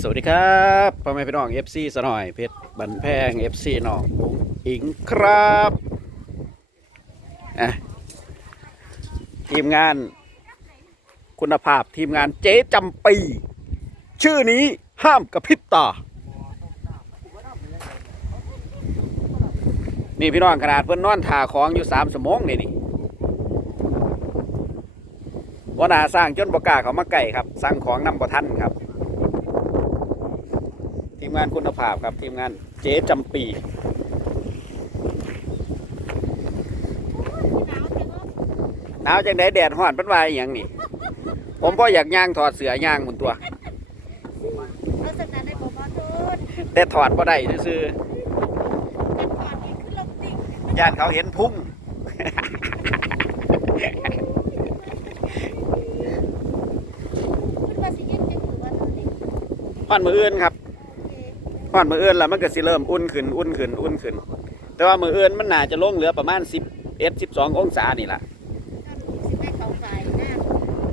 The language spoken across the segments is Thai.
สวัสดีครับพ่อแม่พี่น้อง FC สนอยเพชรบันแพง FC น้องอุ๋งอิงครับอะทีมงาน คุณภาพทีมงานเจ๊จำปี ชื่อนี้ห้ามกระพริบตา นี่พี่น้องขนาดเพิ่อนนอนถ่าของอยู่สามสมองนี่นี่ว่านาสร้างจนบกล้าเขามาไก่ครับ สั่งของนำประทันครับ ทีมงานคุณภาพครับทีมงานเจ๊จำปี หนาวจังไดแดดห้อนเป็นวายอหย่างนี่ ผมก็อยากย่างถอดเสือย่างหมุนตัวลักษณะได้บอกว่าโทษแต่ถอดก็ได้ซื่อกันก่อนอีกขึ้นลงจริงๆย่านเขาเห็นพุ่ง ขึ้นมาสิยิ่งจะถือว่าตอนนี้ห้อนมืออื่นครับโอเคห้ อนมืออื่นแล้วมันก็สิเริ่มอุ่นขึ้นอุ่นขึ้นอุ่นขึ้น แต่ว่ามืออื่นมันน่าจะลงเหลือประมาณ10เอ็ดสิบสององศานี่ล่ะสิได้เขาไฟหน้า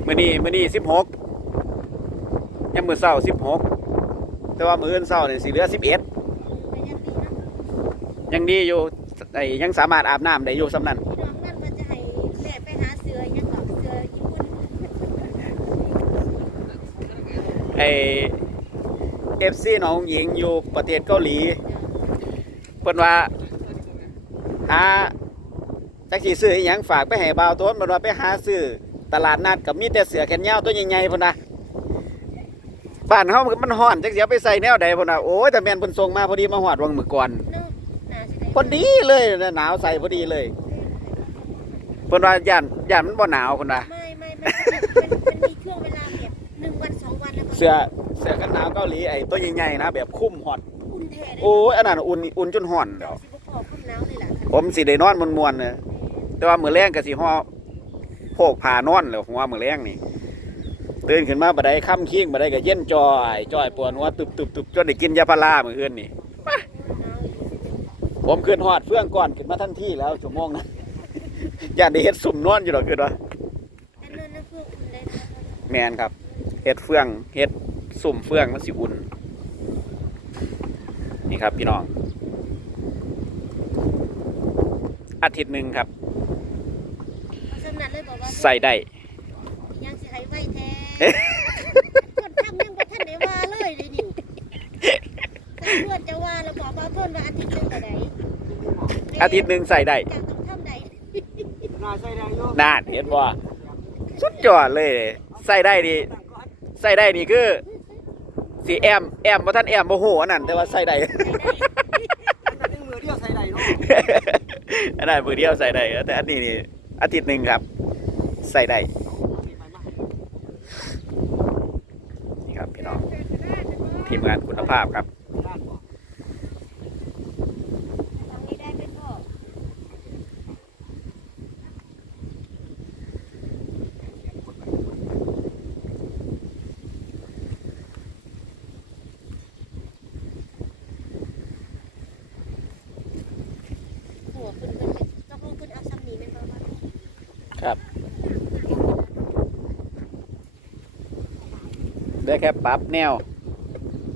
มื้อนี้มื้อนี้สิบหกยังมื้อเช้าสิบหกแต่ว่ามื้ออื่นเช้านี่สิเหลือสิบเอ็ดไปยังดีนะยังดีอยู่ไอ้ยังสามารถอาบน้ำได้อยู่สำนั้นพี่น้องนั่นมันจะให้แม่ไปหาเสือ ยังก่อนเสือญี่ปุ่นไอ้เองหญิงอยู่ประเทศเกาหลีเพิ่นว่าหาจักสิซื้ออหยังฝากไปให้บ่าวโทนเพิ่นว่าไปหาซื้อตลาดนัดกับมีแต่เสือแขนยาวตัวใหญ่ๆพุ่นน่ะบ้านเฮามันฮ้อนจักสิเอาไปใส่แนวใดพุ่นน่ะโอ้ยแต่แม่นเพิ่นส่งมาพอดีมาฮอดวังมื้อก่อนพอดีเลยหนาวใส่พอดีเลยเพิ่นว่าย่านย่านมันบ่หนาวพุ่นน่ะไม่ไม่ไม่มันมันมีช่วงเวลาแบบหนึ่งวันสองวันแล้วก็เสื้อ สื้อกันหนาวเกาหลีไอ้ตัวใหญ่ๆนะแบบคุ้มฮอตอุ่นแท้ได้โอ้ยอันนั้นอุ่นอุ่นจนห่อนเดี๋เดี๋ยยววสิบ่พอพุ่มหนาวนี่แหละค่ะผมสิได้นอนมวนๆเนอะแต่ว่ามื้อแรงก็สิห่อโพกผ้านอนแล้วหัวมื้อแรงนี่ตื่นขึ้นมาบ่ได้ค่ำคิงบ่ได้ก็เย็นจอยจอยปวดหัวตุบๆๆจนได้กินยาพารามื้ออื่นนี่หนาวอีกผมขึ้นฮอดเฟื่องก่อนขึ้นมาทันทีแล้วชั่วโมงนั้นย่านได้เฮ็ดสุ่มนอนอยู่ดอกคือว่าอันนั้นน่ะเพื่ออุ่นได้นะคะแม่นครับเฮ็ดเฟื่องเฮ็ด สุ่มเฟื่องมันสิอุ่น นี่ครับพี่น้อง อาทิตย์หนึ่งครับเพราะฉะนั้นเลยบอกว่าใส่ได้ ยังสิให้ไว้แท้เอ๊ะคนทำยังบ่ทันได้ว่าเลยเดี๋ยวนี่ถ้าเพื่อนจะว่าแล้วบอกว่าเพิ่นว่าอาทิตย์หนึงก็ได้อาทิตย์หนึ่งใส่ได้จากต้องทำได้นานเห็นบ่สุดยอดเลย ใส่ได้ดี ใส่ได้นี่คือ สีแอมแอมบ่ท่านแอมบ่ฮู้อันนั้นแต่ว่าใส่ได้อันนี้มือเดียวใส่ได้เนาะอันนั้นมือเดียวใส่ได้แต่อันนี้นี่อาทิตย์หนึ่งครับ ใส่ได้นี่ครับพี่น้องทีมงานคุณภาพครับด้านบ่ ทางนี้ได้ไหมพ่อ หัวคุณเป็นต้องลงคุณเอาซ้ำนี้ไหมพ่อว่า ครับ ได้แค่ปรับแนว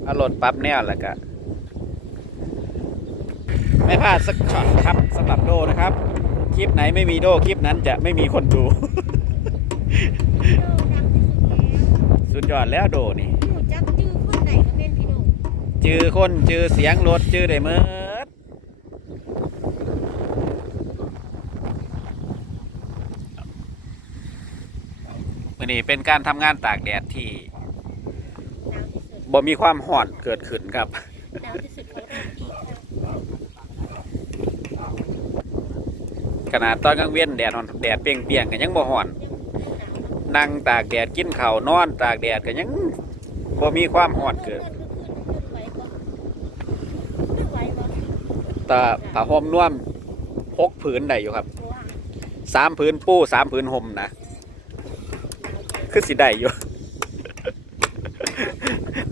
เอารถปรับแนวแล้วก็ไม่พลาดสักช็อตครับสำหรับโดนะครับ คลิปไหนไม่มีโดคลิปนั้นจะไม่มีคนดูโด่ดังที่สุดแล้วสุดยอดแล้วโดนี่หนูจักจื้อคนไหนก็แม่นพี่น้องจือคนจือเสียงรถจือได้เมิดมื่อนี้เป็นการทำงานตากแดดที่หนาวที่สุด บ่มีความห่อนเกิดขึ้นครับหนาวที่สุดของโลกอีกค่ะขนาดตอนกลางเว้นแดดฮ้อนแดดเปรียงๆกันยังบ่ห่อน นั่งตากแดดกินข้าวนอนตากแดดก็ยังบ่มีความห่อนเกิดแตาผ้าห่มน่วมหกผืนได้อยู่ครับสามผืนปู้สามผืนห่มนะคือสิได้อยู่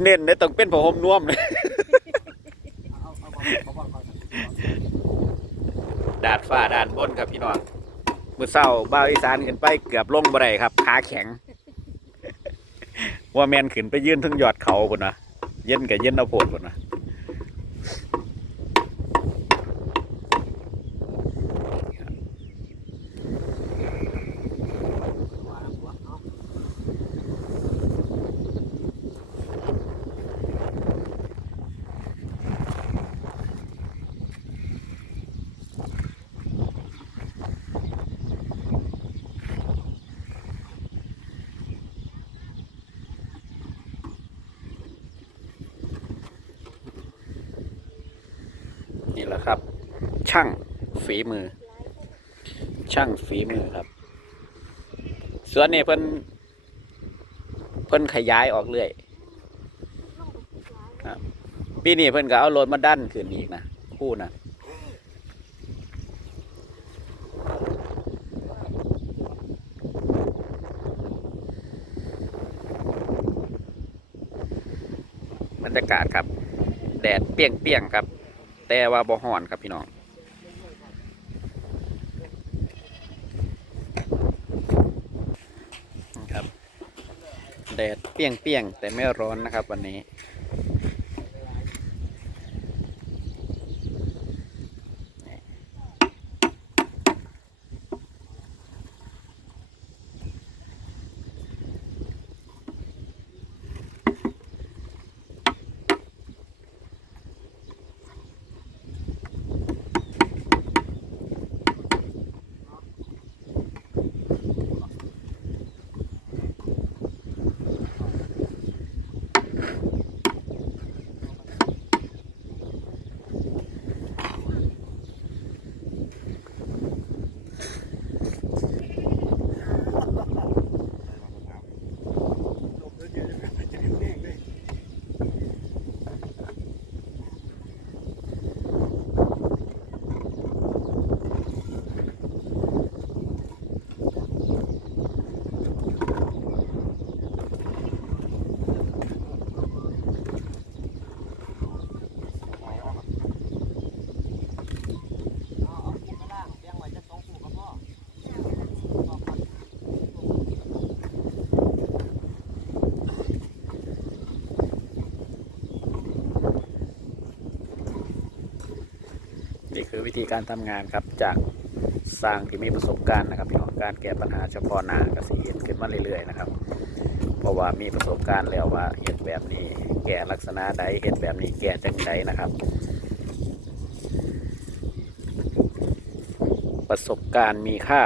เน้นได้ต้องเป็นผ้าห่มน่วมเลยเอาเอาบ่เอาบ่เอาดาดฟ้าด้านบนครับพี่น้องมือเศร้าบ่าวอีสานขึ้นไปเกือบลงบ่ได้ครับขาแข็ง ว่าแมนขึ้นไปยืนถึงยอดเขาพุ่นนะเย็นกับเย็นเอาโพดพุ่นนะ แหละครับ ช่างฝีมือ ช่างฝีมือครับส่วนนี้เพิ่นเพิ่นขยายออกเรื่อยครับปีนี้เพิ่นก็เอารถมาดันขึ้นอีกนะคู่นะบรรยากาศครับ แดดเปียงๆครับ แต่ว่าบ่ห่อนครับพี่น้องครับแดดเปรี้ยงๆแต่ไม่ร้อนนะครับวันนี้ วิธีการทำงานครับจากสร้างที่มีประสบการณ์นะครับพี่น้องการแก้ปัญหาเฉพาะหน้าก็สิเห็นขึ้นมาเรื่อยๆนะครับ เพราะว่ามีประสบการณ์แล้วว่าเหตุแบบนี้แก้ลักษณะใดเหตุแบบนี้แก้จังใดนะครับ ประสบการณ์มีค่า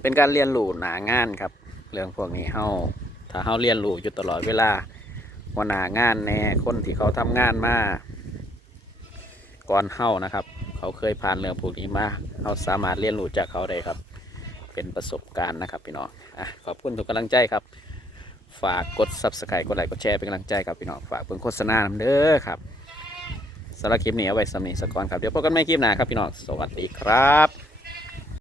เป็นการเรียนรู้หนางานครับ เรื่องพวกนี้เฮาถ้าเฮาเรียนรู้อยู่ตลอดเวลาว่าหนางานแน่คนที่เขาทำงานมา ก่อนเฮานะครับ เขาเคยผ่านเรื่องพวกนี้มาเราสามารถเรียนรู้จากเขาได้ครับ เป็นประสบการณ์นะครับพี่น้องอะขอบคุณทุกกำลังใจครับ ฝากกด subscribe กดไลค์กดแชร์เป็นกำลังใจครับพี่น้องฝากเพิ่งโฆษณานำเด้อครับสำหรับคลิปนี้เอาไว้สำนีสกอนครับเดี๋ยวพบกันใหม่คลิปหน้าครับพี่น้องสวัสดีครับ